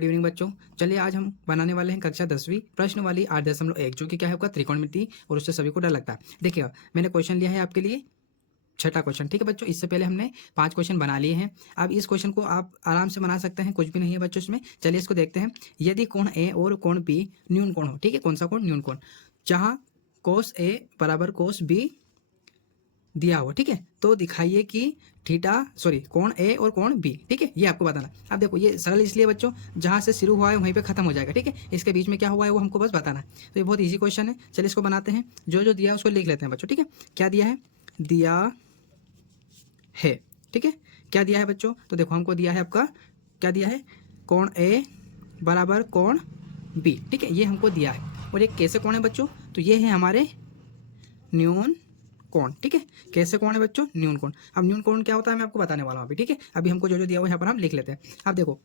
Good evening बच्चों। चलिए आज हम बनाने वाले हैं कक्षा 10वीं प्रश्न वाली 8.1 जो कि क्या है आपका त्रिकोणमिति और उससे सभी को डर लगता है। देखिएगा मैंने क्वेश्चन लिया है आपके लिए छठा क्वेश्चन, ठीक है बच्चों। इससे पहले हमने 5 क्वेश्चन बना लिए हैं। अब इस क्वेश्चन को आप आराम से बना सकते हैं, कुछ भी नहीं है बच्चों इसमें। चलिए इसको देखते हैं। यदि कोण ए और कोण बी न्यून कोण हो, ठीक है, कौन सा कोण? न्यून कोण। जहां कोस ए बराबर कोस बी दिया हो, ठीक है, तो दिखाइए कि कोण ए और कोण बी, ठीक है, ये आपको बताना। अब देखो ये सरल इसलिए बच्चों, जहां से शुरू हुआ है वहीं पे खत्म हो जाएगा, ठीक है। इसके बीच में क्या हुआ है वो हमको बस बताना है। तो ये बहुत इजी क्वेश्चन है। चलिए इसको बनाते हैं। जो जो दिया है उसको लिख लेते हैं बच्चों, ठीक है। क्या दिया है? दिया है, ठीक है। क्या दिया है बच्चों? तो देखो हमको दिया है आपका, क्या दिया है? कोण ए बराबर कोण बी, ठीक है, ये हमको दिया है। और ये कैसे कोण है बच्चों? तो ये है हमारे न्यून कोण, ठीक है। कैसे कोण है बच्चों? न्यून कोण। अब न्यून कोण क्या होता है मैं आपको बताने वाला हूँ अभी, ठीक है। अभी हमको जो जो दिया हुआ है यहाँ पर हम लिख लेते हैं। अब देखो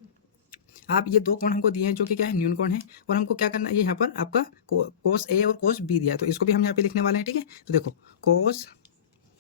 आप ये दो कोण हमको दिए हैं जो कि क्या है? न्यून कोण है। और हमको क्या करना है? ये यहाँ पर आपका कोस ए और कोस बी दिया है, तो इसको भी हम यहाँ पे लिखने वाले हैं, ठीक है। तो देखो कोस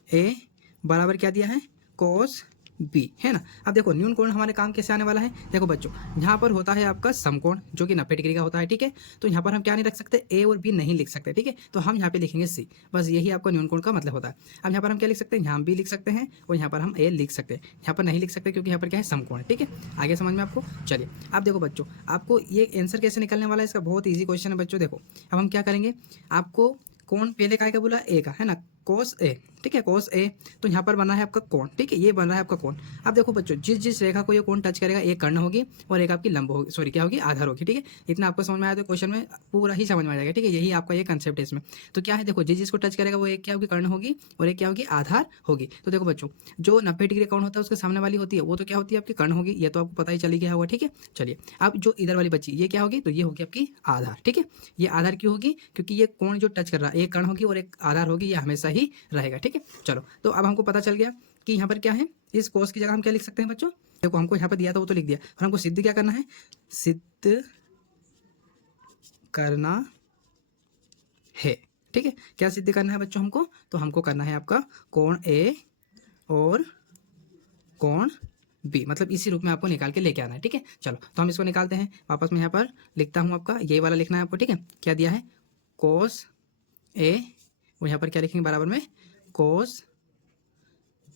ए बराबर क्या दिया है? कोस बी, है ना। अब देखो न्यून कोण हमारे काम कैसे आने वाला है? देखो बच्चों, यहाँ पर होता है आपका समकोण जो कि 90 डिग्री का होता है, ठीक है। तो यहाँ पर हम क्या नहीं रख सकते? ए और बी नहीं लिख सकते, ठीक है। तो हम यहाँ पे लिखेंगे सी, बस यही आपका न्यून कोण का मतलब होता है। अब यहाँ पर हम क्या लिख सकते हैं? यहाँ बी लिख सकते हैं और यहाँ पर हम ए लिख सकते हैं। यहाँ पर नहीं लिख सकते क्योंकि यहाँ पर क्या है? समकोण है, ठीक है। आगे समझ में आपको? चलिए अब देखो बच्चों, आपको ये आंसर कैसे निकलने वाला है इसका? बहुत ईजी क्वेश्चन है बच्चों। देखो अब हम क्या करेंगे, आपको कोण पहले का बोला? ए का, है ना, कोस ए, ठीक है, कोस ए। तो यहाँ पर बना है आपका कोण, ठीक है, ये बन रहा है आपका कोण। अब देखो बच्चों, जिस जिस रेखा को ये कोण टच करेगा, एक कर्ण होगी और एक आपकी लंब होगी, सॉरी क्या होगी? आधार होगी, ठीक है। इतना आपको समझ में आया तो क्वेश्चन में पूरा ही समझ में आ जाएगा, ठीक है। यही आपका ये कंसेप्ट है इसमें। तो क्या है, देखो जिस जिसको टच करेगा वो एक क्या होगी? कर्ण होगी और एक क्या होगी? आधार होगी। तो देखो बच्चों, जो 90 डिग्री कोण होता है उसके सामने वाली होती है वो तो क्या होती है? आपकी कर्ण होगी। ये तो आपको पता ही चली गया होगा, ठीक है। चलिए अब जो इधर वाली बची ये क्या होगी? तो ये होगी आपकी आधार, ठीक है। ये आधार क्यों होगी? क्योंकि ये कोण जो टच कर रहा है एक कर्ण होगी और एक आधार होगी, ये हमेशा ही रहेगा, ठीक है। चलो तो अब हमको पता चल गया कि यहाँ पर क्या है, इस कोस की जगह हम क्या लिख सकते हैं बच्चों? देखो हमको यहाँ पर दिया था वो तो लिख दिया, और हमको सिद्ध क्या करना है? सिद्ध करना है, ठीक है। क्या सिद्ध करना है बच्चों हमको? तो हमको करना है आपका कोण ए और कोण बी, मतलब इसी रूप में आपको निकाल के लेके आना है, ठीक है। चलो तो हम इसको निकालते हैं। वापस मैं यहाँ पर लिखता हूँ, आपका ये वाला लिखना है आपको, ठीक है। क्या दिया है? कोस ए और यहाँ पर क्या लिखेंगे बराबर में? कोस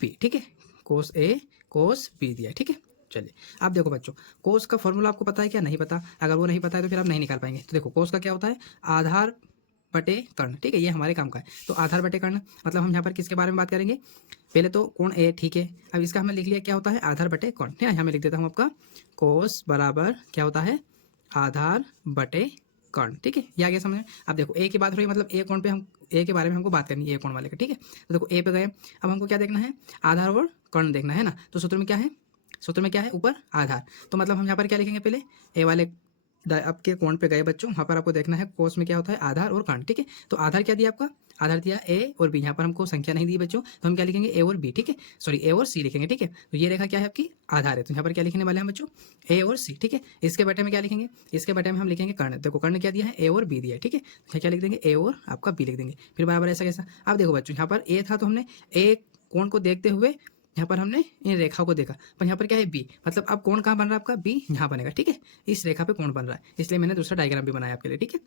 बी, ठीक है। कोस ए कोस बी दिया है, ठीक है। चलिए आप देखो बच्चों, कोस का फॉर्मूला आपको पता है क्या? नहीं पता। अगर वो नहीं पता है तो फिर आप नहीं निकाल पाएंगे। तो देखो कोस का क्या होता है? आधार बटे कर्ण, ठीक है, ये हमारे काम का है। तो आधार बटे कर्ण मतलब हम यहाँ पर किसके बारे में बात करेंगे? पहले तो कोण ए, ठीक है। अब इसका हमने लिख लिया क्या होता है? आधार बटे कर्ण, ठीक है। यहाँ मैं लिख देता हूँ आपका कोस बराबर क्या होता है? आधार बटे कर्ण, ठीक है। ये आ गया समझ में? अब देखो ए की बात हो रही है, मतलब ए कोण पे हम ए के बारे में हमको बात करनी है, ए कोण वाले का, ठीक है। तो देखो ए पे गए, अब हमको क्या देखना है? आधार और कर्ण देखना है ना। तो सूत्र में क्या है? सूत्र में क्या है? ऊपर आधार। तो मतलब हम यहाँ पर क्या लिखेंगे? पहले ए वाले आपके कोण पे गए बच्चों, वहाँ पर आपको देखना है कोस में क्या होता है? आधार और कर्ण, ठीक है। तो आधार क्या दिया आपका? आधार दिया ए और बी। यहाँ पर हमको संख्या नहीं दी बच्चों, तो हम क्या लिखेंगे? ए और बी, ठीक है, सॉरी ए और सी लिखेंगे, ठीक है। तो ये रेखा क्या है आपकी? आधार है। तो यहाँ पर क्या लिखने वाले हैं बच्चों? ए और सी, ठीक है। इसके बटे में क्या लिखेंगे? इसके बटे में हम लिखेंगे कर्ण। देखो कर्ण क्या दिया है? ए और बी दिया है, ठीक है। तो क्या लिख देंगे? ए और आपका बी लिख देंगे, फिर बराबर ऐसा कैसा। अब देखो बच्चों, यहाँ पर ए था तो हमने ए कोण को देखते हुए यहाँ पर हमने इन रेखा को देखा, पर यहाँ पर क्या है? बी, मतलब अब कोण कहाँ बन रहा है आपका? बी यहाँ बनेगा, ठीक है। इस रेखा पे कोण बन रहा है, इसलिए मैंने दूसरा डायग्राम भी बनाया आपके लिए, ठीक है।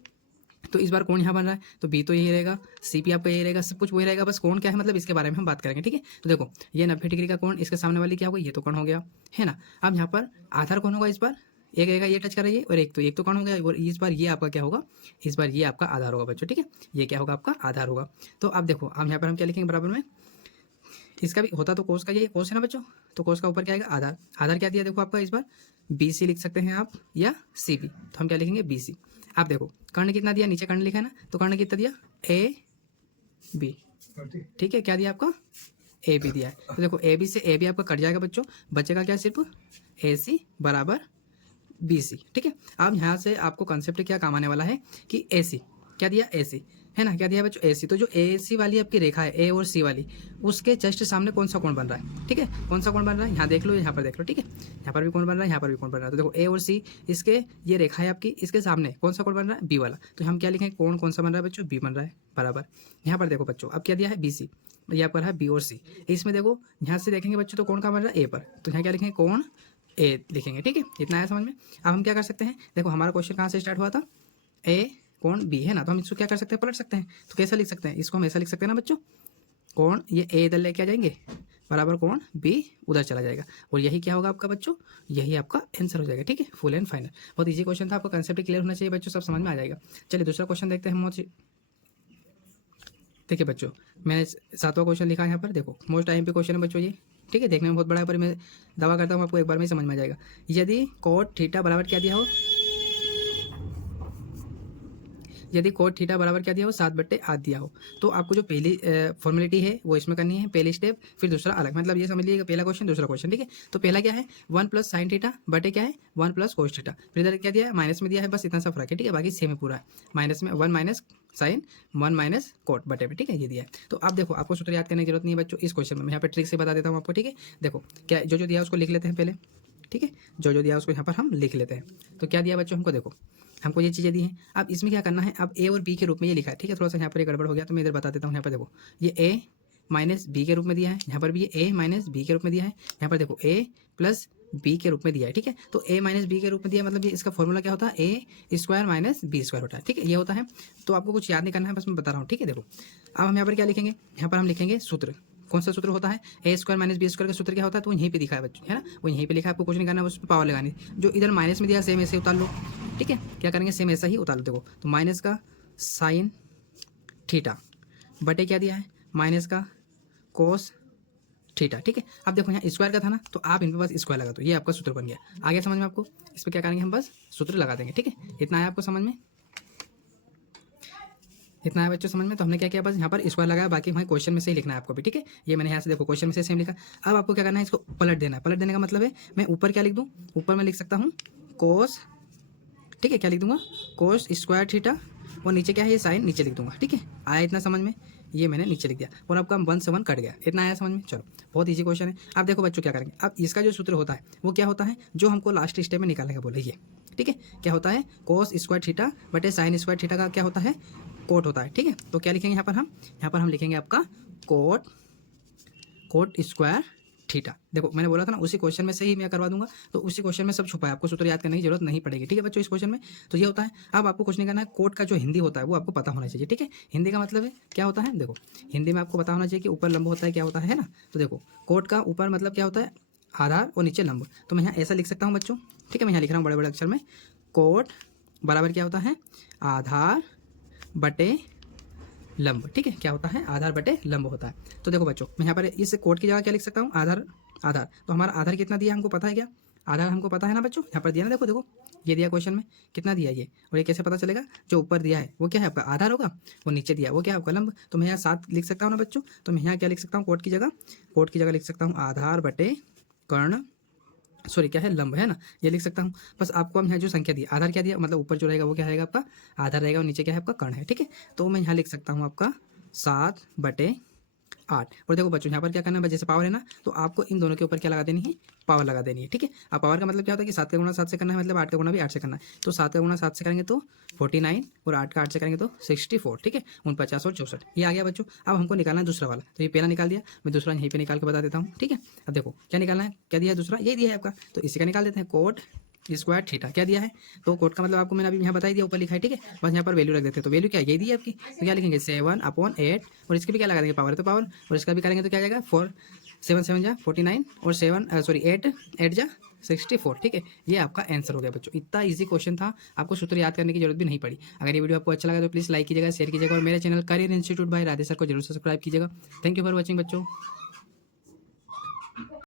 तो इस बार कोण यहाँ बन रहा है, तो बी तो यही रहेगा, सी भी आपका यही रहेगा, सब कुछ वही रहेगा, बस कोण क्या है मतलब इसके बारे में हम बात करेंगे, ठीक है। तो देखो ये 90 डिग्री का कोण, इसके सामने वाली क्या होगा? ये तो कोण हो गया, है ना। अब यहाँ पर आधार कौन होगा? इस बार एक रहेगा, ये टच कर रही है, और एक तो कौन हो गया? और इस बार ये आपका क्या होगा? इस बार ये आपका आधार होगा बच्चों, ठीक है। ये क्या होगा? आपका आधार होगा। तो अब देखो अब यहाँ पर हम क्या लिखेंगे बराबर में? इसका भी होता तो कोस का, ये कोस है ना बच्चों, तो कोस का ऊपर क्या आएगा? आधार। आधार क्या दिया देखो आपका? इस बार बी सी लिख सकते हैं आप, या सी बी, तो हम क्या लिखेंगे? B C. आप देखो कर्ण कितना दिया? नीचे कर्ण लिखा है ना, तो कर्ण कितना दिया? ए बी, ठीक है। क्या दिया आपका? ए बी दिया है। तो देखो ए बी से ए बी आपका कट जाएगा बच्चों, बचेगा क्या? सिर्फ ए सी बराबर बी सी, ठीक है। अब यहाँ से आपको कंसेप्ट क्या काम आने वाला है कि ए सी क्या दिया? ए सी, है ना, क्या दिया बच्चों? ए सी। तो जो ए सी वाली आपकी रेखा है, ए और सी वाली, उसके जस्ट सामने कौन सा कोण बन रहा है? ठीक है, कौन सा कोण बन रहा है? यहाँ देख लो, यहाँ पर देख लो, ठीक है। यहाँ पर भी कोण बन रहा है, यहाँ पर भी कोण बन रहा है। तो देखो ए और सी, इसके ये रेखा है आपकी, इसके सामने कौन सा कोण बन रहा है? बी वाला। तो हम क्या लिखेंगे? कोण कौन सा बन रहा है बच्चों? बी बन रहा है, बराबर। यहाँ पर देखो बच्चों, अब क्या दिया है? बी सी, ये आपका है बी और सी। इसमें देखो यहाँ से देखेंगे बच्चों तो कोण कहाँ बन रहा है? ए पर। तो यहाँ क्या लिखेंगे? कोण ए लिखेंगे, ठीक है। इतना आया समझ में। अब हम क्या कर सकते हैं, देखो हमारा क्वेश्चन कहाँ से स्टार्ट हुआ था, ए कोण बी है ना, तो हम इसको क्या कर सकते हैं, पलट सकते हैं। तो कैसा लिख सकते हैं, इसको हम ऐसा लिख सकते हैं ना बच्चों, कोण ये ए इधर लेके आ जाएंगे बराबर कोण बी उधर चला जाएगा, और यही क्या होगा आपका बच्चों, यही आपका आंसर हो जाएगा, ठीक है, फुल एंड फाइनल। बहुत इजी क्वेश्चन था, आपको कंसेप्ट क्लियर होना चाहिए बच्चों, सब समझ में आ जाएगा। चलिए दूसरा क्वेश्चन देखते हैं हम। देखिए बच्चों, मैंने 7वां क्वेश्चन लिखा है यहाँ पर, देखो मोस्ट टाइम पे क्वेश्चन है बच्चों ये, ठीक है, देखने में बहुत बड़ा है, पर मैं दावा करता हूँ आपको एक बार में ही समझ में आ जाएगा। यदि कोट थीटा बराबर क्या दिया हो, यदि कोट थीटा बराबर क्या दिया हो, 7/8 दिया हो, तो आपको जो पहली फॉर्मेलिटी है वो इसमें करनी है, पहली स्टेप, फिर दूसरा अलग, मतलब ये समझ लीजिएगा पहला क्वेश्चन दूसरा क्वेश्चन, ठीक है। तो पहला क्या है, 1 + sin थीटा बटे क्या है 1 + cos थीटा, फिर इधर क्या दिया है माइनस में दिया है, बस इतना सा फर्क है, ठीक है, बाकी सेम है पूरा, माइनस में 1 - sin 1 - cot बटे में, ठीक है, ये दिया है। तो आप देखो आपको सूत्र याद करने की जरूरत नहीं है बच्चों इस क्वेश्चन में, मैं यहाँ पे ट्रिक से बता देता हूँ आपको, ठीक है। देखो क्या जो दिया है उसको लिख लेते हैं पहले, ठीक है, जो दिया है उसको यहाँ पर हम लिख लेते हैं। तो क्या दिया बच्चों हमको, देखो हमको ये चीज़ें दी हैं। अब इसमें क्या करना है, अब ए और बी के रूप में ये लिखा है, ठीक है, थोड़ा सा यहाँ पर ये गड़बड़ हो गया, तो मैं इधर बता देता हूँ। यहाँ पर देखो ये ए माइनस बी के रूप में दिया है, यहाँ पर भी ये ए माइनस बी के रूप में दिया है, यहाँ पर देखो ए प्लस बी के रूप में दिया है, ठीक है। तो ए माइनस बी के रूप में दिया, मतलब ये इसका फॉर्मूला क्या होता है, ए स्क्वायर माइनस बी स्क्वायर होता है, ठीक है, ये होता है। तो आपको कुछ याद नहीं करना है, बस मैं बता रहा हूँ, ठीक है। देखो अब हम यहाँ पर क्या लिखेंगे, यहाँ पर हम लिखेंगे सूत्र, कौन सा सूत्र होता है, ए स्क्वायर माइनस बी स्क्वायर का सूत्र क्या होता है, तो यहीं पे दिखा है बच्चों, है ना, वो यहीं पे लिखा है, आपको कुछ नहीं करना है, उस पर पावर लगानी, जो इधर माइनस में दिया सेम ऐसे उतार लो, ठीक है, क्या करेंगे सेम ऐसा ही उतार लो। देखो तो माइनस का साइन थीटा बटे क्या दिया है, माइनस का कोस थीटा, ठीक है। अब देखो यहाँ स्क्वायर का था ना, तो आप इन पे बस स्क्वायर लगा दो, ये आपका सूत्र बन गया। आगे समझ में आपको, इस पर क्या करेंगे हम बस सूत्र लगा देंगे, ठीक है। इतना है आपको समझ में, इतना है बच्चों समझ में। तो हमने क्या किया, बस यहाँ पर स्क्वायर लगाया, बाकी वहाँ क्वेश्चन में से ही लिखना है आपको भी, ठीक है। ये मैंने यहाँ से देखो क्वेश्चन में से सेम लिखा। अब आपको क्या करना है, इसको पलट देना है। पलट देने का मतलब है, मैं ऊपर क्या लिख दूँ, ऊपर मैं लिख सकता हूँ कोस, ठीक है, क्या लिख दूंगा कोस स्क्वायर थीटा, और नीचे क्या है ये साइन नीचे लिख दूंगा, ठीक है। आया इतना समझ में, ये मैंने नीचे लिख दिया, और आपका 1 से 1 कट गया, इतना आया समझ में। चलो बहुत इजी क्वेश्चन है। अब देखो बच्चों क्या करेंगे, अब इसका जो सूत्र होता है वो क्या होता है, जो हमको लास्ट स्टेप में निकालने का बोले ये, ठीक है, क्या होता है कोस स्क्वायर थीटा बटे साइन स्क्वायर थीटा का क्या होता है, कोट होता है, ठीक है। तो क्या लिखेंगे यहाँ पर हम लिखेंगे आपका कोट स्क्वायर थीटा। देखो मैंने बोला था ना, उसी क्वेश्चन में से ही मैं करवा दूंगा, तो उसी क्वेश्चन में सब छुपा है, आपको सूत्र याद करने की जरूरत नहीं पड़ेगी, ठीक है बच्चों, इस क्वेश्चन में। तो ये होता है। अब आपको कुछ नहीं करना है, कोट का जो हिंदी होता है वो आपको पता होना चाहिए, ठीक है। हिंदी का मतलब है क्या होता है, देखो हिंदी में आपको पता होना चाहिए कि ऊपर लंब होता है, क्या होता है ना। तो देखो कोट का ऊपर मतलब क्या होता है, आधार, और नीचे लंब। तो मैं यहाँ ऐसा लिख सकता हूँ बच्चों, ठीक है, मैं यहाँ लिख रहा हूँ बड़े बड़े अक्षर में, कोट बराबर क्या होता है, आधार बटे लंब, ठीक है, क्या होता है आधार बटे लंब होता है। तो देखो बच्चों, मैं यहाँ पर इस कोट की जगह क्या लिख सकता हूँ, आधार। आधार तो हमारा आधार कितना दिया हमको पता है क्या, आधार हमको पता है ना बच्चों, यहाँ पर दिया ना, देखो देखो ये दिया क्वेश्चन में, कितना दिया ये, और ये कैसे पता चलेगा, जो ऊपर दिया है वो क्या है आपका आधार होगा, वो नीचे दिया वो क्या है आपका लंब। तो मैं यहाँ 7 लिख सकता हूँ ना बच्चों, तो मैं यहाँ क्या लिख सकता हूँ, कोट की जगह लिख सकता हूँ आधार बटे कर्ण, सॉरी क्या है लंब, है ना, ये लिख सकता हूँ। बस आपको हम यहाँ जो संख्या दी, आधार क्या दिया, मतलब ऊपर जो रहेगा वो क्या रहेगा आपका आधार रहेगा, और नीचे क्या है आपका कर्ण है, ठीक है। तो मैं यहाँ लिख सकता हूँ आपका 7/8। और देखो बच्चों यहाँ पर क्या करना है, जैसे पावर है ना, तो आपको इन दोनों के ऊपर क्या लगा देनी है, पावर लगा देनी है, ठीक है। अब पावर का मतलब क्या होता है कि 7 का गुणा 7 से करना है, मतलब 8 का गुणा भी 8 से करना है। तो 7 का गुणा 7 से करेंगे तो 49, और 8 का 8 से करेंगे तो 64, ठीक है, 49 और 64, ये आ गया बच्चों। अब हमको निकालना है दूसरा वाला, तो ये पहला निकाल दिया, मैं दूसरा यहीं पे निकाल के बता देता हूँ, ठीक है। अब देखो क्या निकालना है, क्या दिया है दूसरा, ये दिया है आपका, तो इसी का निकाल देते हैं, कोट स्क्वायर थीटा क्या दिया है, तो कोट का मतलब आपको मैंने अभी यहाँ बता दिया, ऊपर लिखा है, ठीक है। बस यहाँ पर वैल्यू रख देते हैं, तो वैल्यू क्या है, ये दी है आपकी, तो क्या लिखेंगे 7/8, और इसके भी क्या लगा देंगे पावर, तो पावर, और इसका भी करेंगे तो क्या जाएगा 4 7 7 जा 49, और 8 जा 64, ठीक है। ये आपका आंसर हो गया बच्चों, इतना इजी क्वेश्चन था, आपको सूत्र याद करने की जरूरत भी नहीं पड़ी। अगर ये वीडियो आपको अच्छा लगा तो प्लीज़ लाइक कीजिएगा, शेयर कीजिएगा, और मेरे channel career institute by Radhe sir को जरूर सब्सक्राइब कीजिएगा। थैंक यू फॉर वॉचिंग बच्चों।